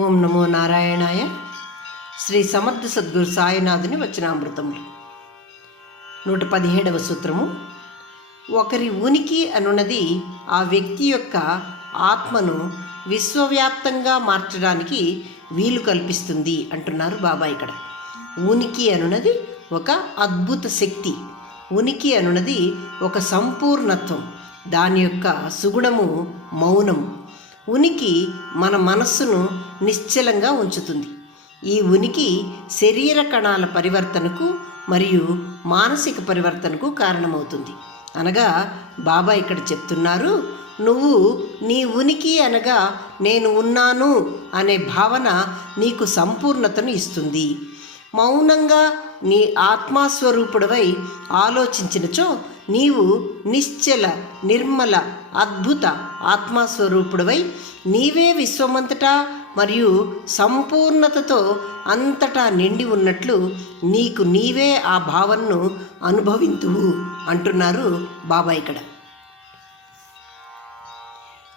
ఓం నమో నారాయణాయ. శ్రీ సమర్థ సద్గురు సాయినాథుని వచనామృతములు. 117వ సూత్రము. ఒకరి ఉనికి అనున్నది ఆ వ్యక్తి యొక్క ఆత్మను విశ్వవ్యాప్తంగా మార్చడానికి వీలు కల్పిస్తుంది అంటున్నారు బాబా. ఇక్కడ ఉనికి అనున్నది ఒక అద్భుత శక్తి. ఉనికి అనున్నది ఒక సంపూర్ణత్వం. దాని యొక్క సుగుణము మౌనము. ఉనికి మన మనస్సును నిశ్చలంగా ఉంచుతుంది. ఈ ఉనికి శరీర కణాల పరివర్తనకు మరియు మానసిక పరివర్తనకు కారణమవుతుంది. అనగా బాబా ఇక్కడ చెప్తున్నారు, నువ్వు నీ ఉనికి అనగా నేను ఉన్నాను అనే భావన నీకు సంపూర్ణతను ఇస్తుంది. మౌనంగా నీ ఆత్మస్వరూపుడవై ఆలోచించినచో నీవు నిశ్చల నిర్మల అద్భుత ఆత్మస్వరూపుడవై నీవే విశ్వమంతటా మరియు సంపూర్ణతతో అంతటా నిండి ఉన్నట్లు నీకు నీవే ఆ భావనను అనుభవింతువు అంటున్నారు బాబా. ఇక్కడ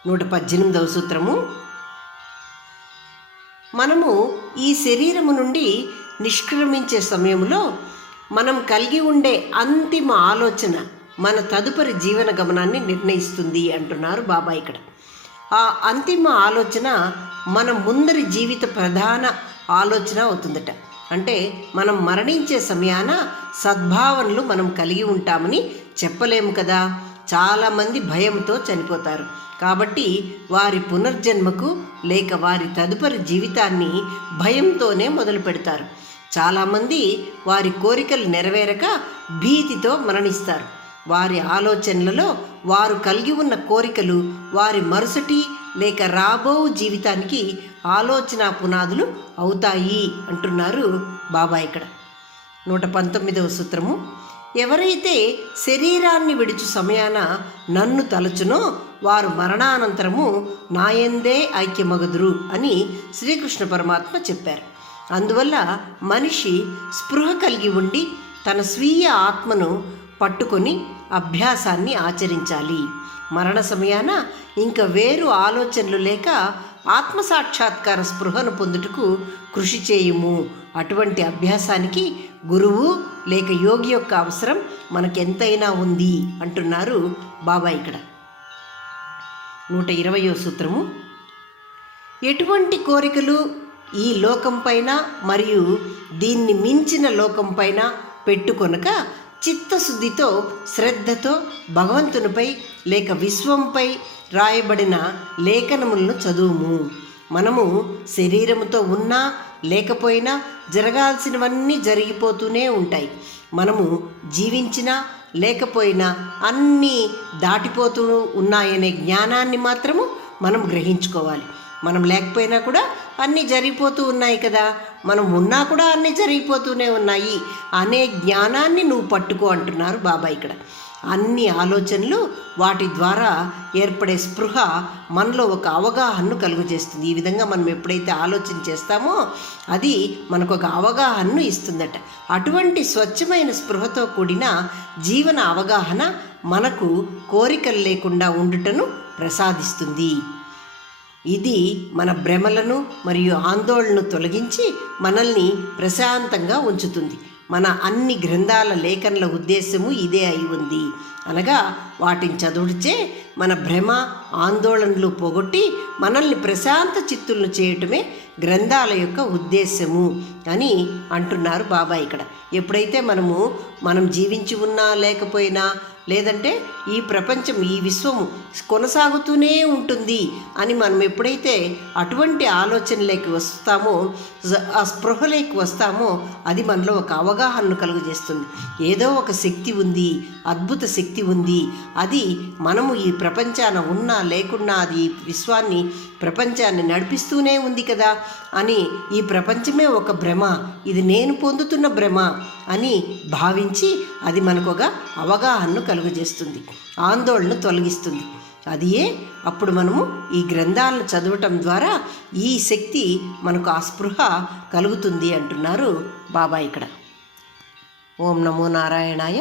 118వ సూత్రము. మనము ఈ శరీరము నుండి నిష్క్రమించే సమయంలో మనం కలిగి ఉండే అంతిమ ఆలోచన మన తదుపరి జీవన గమనాన్ని నిర్ణయిస్తుంది అంటున్నారు బాబా. ఇక్కడ ఆ అంతిమ ఆలోచన మన ముందరి జీవిత ప్రధాన ఆలోచన అవుతుందట. అంటే మనం మరణించే సమయాన సద్భావనలు మనం కలిగి ఉంటామని చెప్పలేము కదా. చాలామంది భయంతో చనిపోతారు. కాబట్టి వారి పునర్జన్మకు లేక వారి తదుపరి జీవితాన్ని భయంతోనే మొదలు పెడతారు. చాలామంది వారి కోరికలు నెరవేరక భీతితో మరణిస్తారు. వారి ఆలోచనలలో వారు కలిగి ఉన్న కోరికలు వారి మరుసటి లేక రాబో జీవితానికి ఆలోచన పునాదులు అవుతాయి అంటున్నారు బాబా. ఇక్కడ 119వ సూత్రము. ఎవరైతే శరీరాన్ని విడుచు సమయాన నన్ను తలచునో వారు మరణానంతరము నాయందే ఐక్యమగుదురు అని శ్రీకృష్ణ పరమాత్మ చెప్పారు. అందువల్ల మనిషి స్పృహ కలిగి ఉండి తన స్వీయ ఆత్మను పట్టుకొని అభ్యాసాన్ని ఆచరించాలి. మరణ సమయాన ఇంకా వేరు ఆలోచనలు లేక ఆత్మసాక్షాత్కార స్పృహను పొందుటకు కృషి చేయుము. అటువంటి అభ్యాసానికి గురువు లేక యోగి యొక్క అవసరం మనకెంతైనా ఉంది అంటున్నారు బాబా. ఇక్కడ 120వ సూత్రము. ఎటువంటి కోరికలు ఈ లోకంపైన మరియు దీన్ని మించిన లోకంపైన పెట్టుకొనక చిత్తశుద్ధితో శ్రద్ధతో భగవంతునిపై లేక విశ్వంపై రాయబడిన లేఖనములను చదువుము. మనము శరీరముతో ఉన్నా లేకపోయినా జరగాల్సినవన్నీ జరిగిపోతూనే ఉంటాయి. మనము జీవించినా లేకపోయినా అన్నీ దాటిపోతూ ఉన్నాయనే జ్ఞానాన్ని మాత్రము మనం గ్రహించుకోవాలి. మనం లేకపోయినా కూడా అన్నీ జరిగిపోతూ ఉన్నాయి కదా, మనం ఉన్నా కూడా అన్నీ జరిగిపోతూనే ఉన్నాయి అనే జ్ఞానాన్ని నువ్వు పట్టుకో అంటున్నారు బాబా. ఇక్కడ అన్ని ఆలోచనలు వాటి ద్వారా ఏర్పడే స్పృహ మనలో ఒక అవగాహనను కలుగజేస్తుంది. ఈ విధంగా మనం ఎప్పుడైతే ఆలోచన చేస్తామో అది మనకు ఒక అవగాహనను ఇస్తుందట. అటువంటి స్వచ్ఛమైన స్పృహతో కూడిన జీవన అవగాహన మనకు కోరికలు లేకుండా ఉండుటను ప్రసాదిస్తుంది. ఇది మన భ్రమలను మరియు ఆందోళనను తొలగించి మనల్ని ప్రశాంతంగా ఉంచుతుంది. మన అన్ని గ్రంథాల లేఖనల ఉద్దేశము ఇదే అయి ఉంది. అనగా వాటిని చదువుడిచే మన భ్రమ ఆందోళనలు పోగొట్టి మనల్ని ప్రశాంత చిత్తులను చేయటమే గ్రంథాల యొక్క ఉద్దేశము అని అంటున్నారు బాబా. ఇక్కడ ఎప్పుడైతే మనం జీవించి ఉన్నా లేకపోయినా లేదంటే ఈ ప్రపంచం ఈ విశ్వము కొనసాగుతూనే ఉంటుంది అని మనం ఎప్పుడైతే అటువంటి ఆలోచనలోకి వస్తామో ఆ స్పృహలోకి వస్తామో అది మనలో ఒక అవగాహనను కలుగజేస్తుంది. ఏదో ఒక శక్తి ఉంది, అద్భుత శక్తి ఉంది. అది మనము ఈ ప్రపంచాన ఉన్నా లేకున్నా అది విశ్వాన్ని ప్రపంచాన్ని నడిపిస్తూనే ఉంది కదా అని ఈ ప్రపంచమే ఒక భ్రమ, ఇది నేను పొందుతున్న భ్రమ అని భావించి అది మనకు ఒక అవగాహనను కలుగజేస్తుంది, ఆందోళన తొలగిస్తుంది. అదియే అప్పుడు మనము ఈ గ్రంథాలను చదవటం ద్వారా ఈ శక్తి మనకు ఆ స్పృహ కలుగుతుంది అంటున్నారు బాబా. ఇక్కడ ఓం నమో నారాయణాయ.